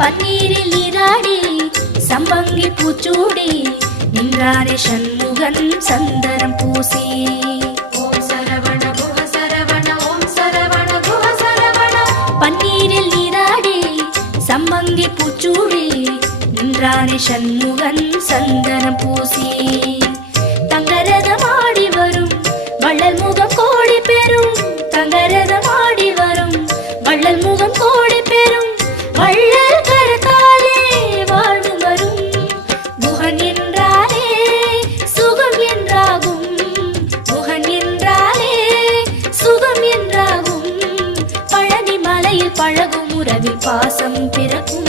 பன்னீரில் நீராடி சம்பங்கி பூச்சூடி நின்றாரே சண்முகன் சந்தனம் பூசி. ஓம் சரவண குஹ சரவண ஓம் சரவண குஹ சரவண. பன்னீரில் நீராடி சம்பங்கி பூச்சூடி நின்றாரே சண்முகன் சந்தனம் பூசி. தங்கரதமாடி வரும் வள்ளல் முகம் கோடி பெறும். தங்கரதமாடி வரும் வள்ளல் முகம் கோடி பெறும். வள்ளல் கரத்தாலே வாழ்வு வரும். குஹன் என்றாலே சுகம் என்றாகும். குஹன் என்றாலே சுகம் என்றாகும். பழனி மலையில் பழகும் உறவில் பாசம் பிறக்கும்.